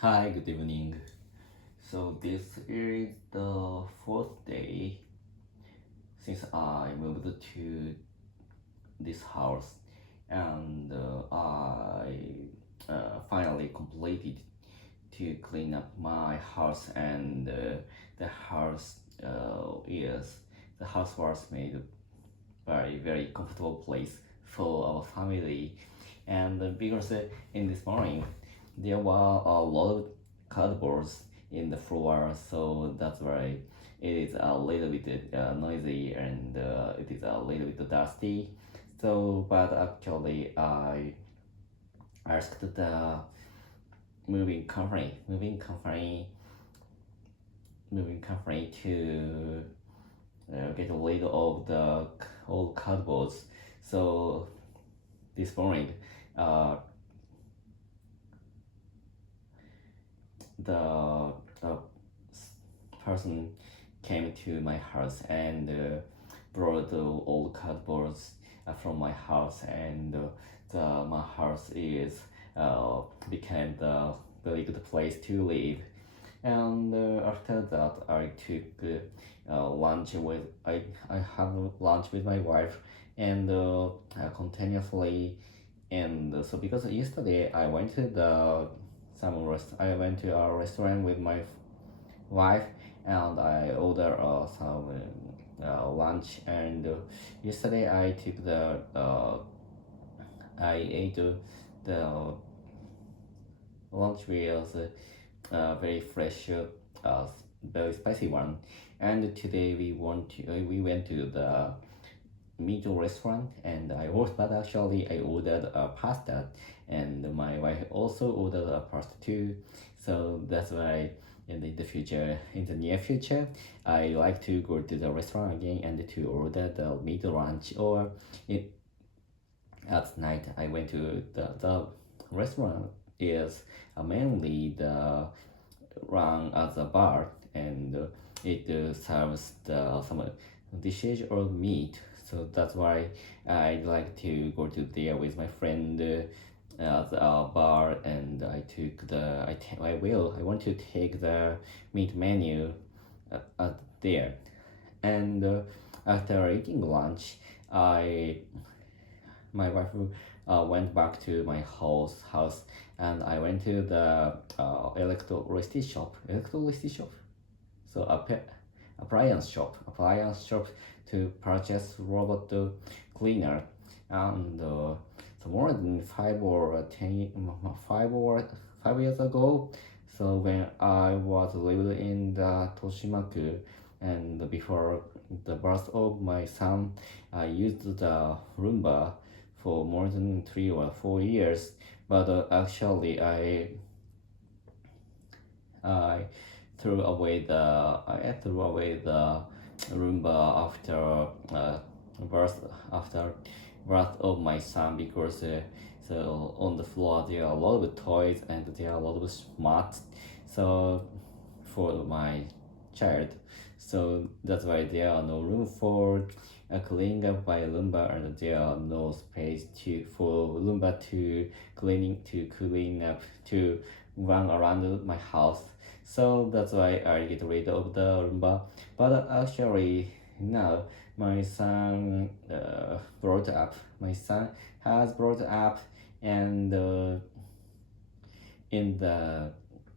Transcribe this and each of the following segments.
Hi, good evening. So this is the fourth day since I moved to this house, and I finally completed to clean up my house, and the house is the house was made a very comfortable place for our family, and because in this morning there were a lot of cardboards in the floor, so that's why it is a little bit noisy, and it is a little bit dusty. So, but actually, I asked the moving company to get rid of the old cardboards. So this morning, uh, the person came to my house and brought the old cardboards from my house, and my house is became the very good place to live. And after that, I took lunch with I have lunch with my wife, and continuously. And so because yesterday I went to a restaurant with my wife, and I ordered some lunch. And yesterday I ate the lunch with very fresh, very spicy one. And today we went to the meat restaurant, and but actually I ordered a pasta, and my wife also ordered a pasta too. So that's why in the near future, I like to go to the restaurant again and to order the meat lunch, or it, at night I went to the restaurant is mainly the run as a bar, and it serves some dishes or meat. So that's why I like to go to there with my friend at a bar, and I want to take the meat menu at there. And after eating lunch, I my wife went back to my house, and I went to the electricity shop, so appliance shop to purchase robot cleaner. And so more than 5 years ago, so when I was living in the Toshimaku, and before the birth of my son, I used the Roomba for more than 3 or 4 years. But actually, I I threw away the Roomba birth after birth of my son, because so on the floor there are a lot of toys, and there are a lot of smarts, so for my child. So that's why there are no room for cleaning up by Roomba, and there are no space for Roomba to clean up, to run around my house. So that's why I get rid of the Roomba. But actually now my son has brought up, and in the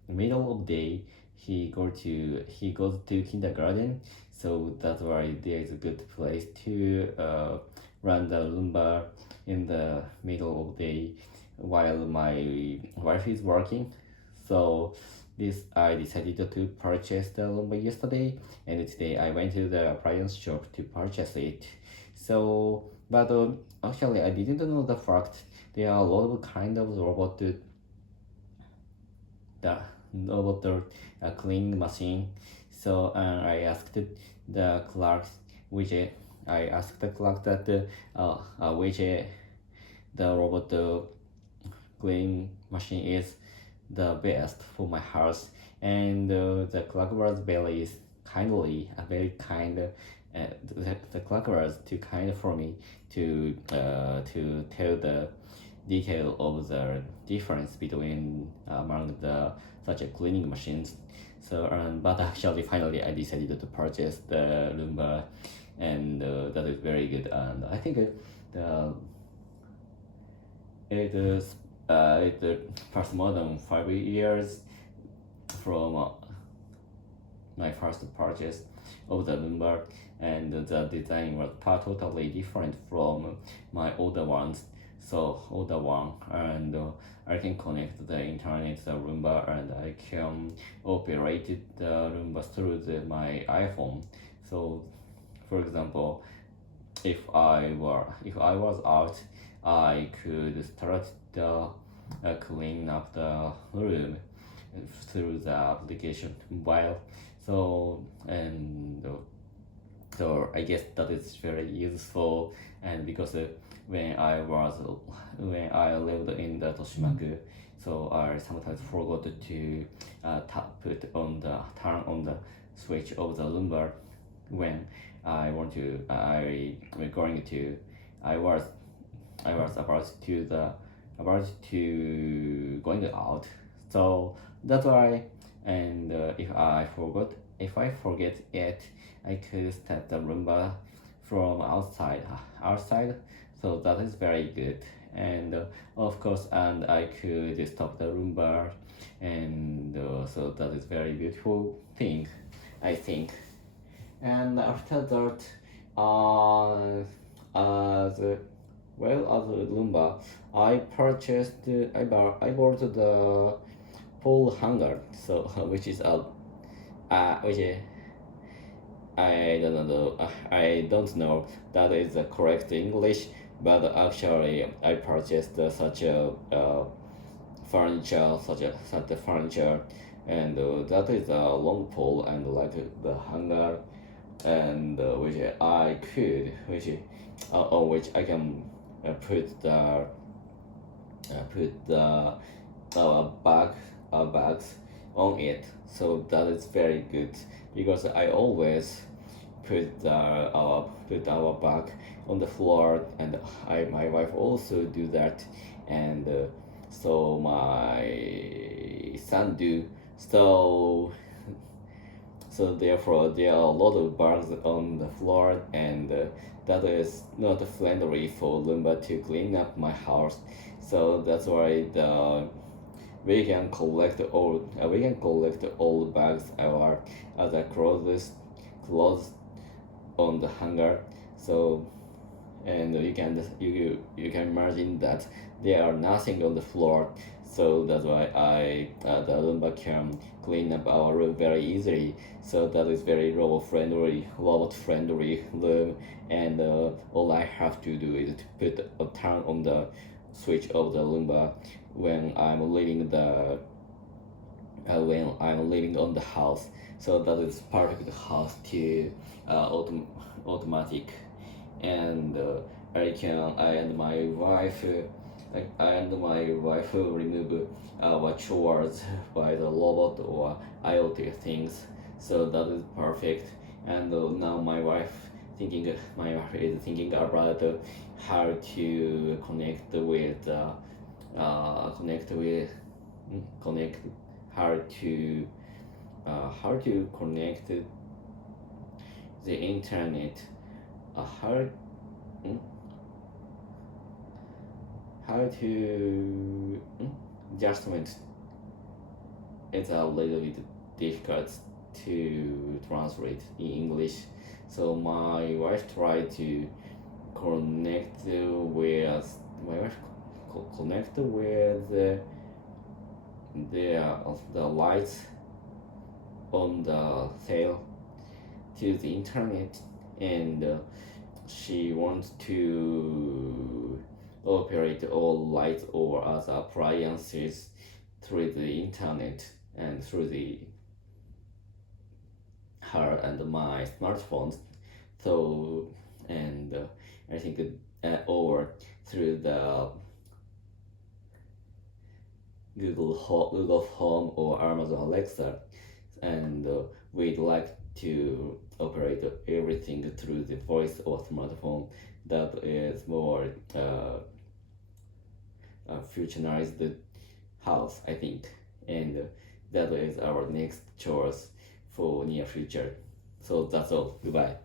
middle of day he goes to kindergarten. So that's why there is a good place to run the Roomba in the middle of day while my wife is working. So this I decided to purchase the Roomba yesterday, and today I went to the appliance shop to purchase it. So but actually I didn't know the fact there are a lot of kind of the robot cleaning machine. So the clerk which I asked the clerk that which the robot cleaning machine is the best for my house. And the clerk was very kind. The clerk was too kind for me to tell detail of the difference between among the such a cleaning machines. So, but actually, finally, I decided to purchase the Roomba, and that is very good. And I think the it passed more than 5 years from my first purchase of the Roomba, and the design was totally different from my older ones. So older one, and I can connect the internet, the Roomba, and I can operate the Roomba through my iPhone. So, for example, if I was out, I could start the clean up the room through the application mobile. So, and so I guess that is very useful. And because when I lived in the Toshimaku, so I sometimes forgot to turn on the switch of the Roomba when I was about to going out. So that's why. And if I forget it, I could start the Roomba from outside. So that is very good. And of course, and I could stop the Roomba, and so that is very beautiful thing, I think. And after that, as as a Roomba, I bought the pole hanger, so which is a which I don't know that is the correct English, but actually I purchased such a such a furniture, and that is a long pole and like the hanger, and which I can put the bags on it. So that is very good, because I always put our bag on the floor, and my wife also do that, and so my son do. So therefore there are a lot of bugs on the floor, and that is not friendly for Roomba to clean up my house. So that's why we can collect all bags our other clothes on the hanger. So, and you can imagine that there are nothing on the floor. So that's why the Roomba can clean up our room very easily. So that is very robot friendly room, and all I have to do is to turn on the switch of the Roomba when I'm living on the house. So that is part of the house to automatic, and I and my wife remove our chores by the robot or IoT things. So that is perfect. And now my wife is thinking about how to connect with connect how to connect the internet, how mm, how to just went it's a little bit difficult to translate in English. So my wife tried to connect with my wife connect with the lights on the sail to the internet, and she wants to operate all lights or other appliances through the internet and through her and my smartphones. So, and I think or through the Google Home or Amazon Alexa, and we'd like to operate everything through the voice or smartphone. That is more futurized house, I think, and that is our next choice for near future. So that's all. Goodbye.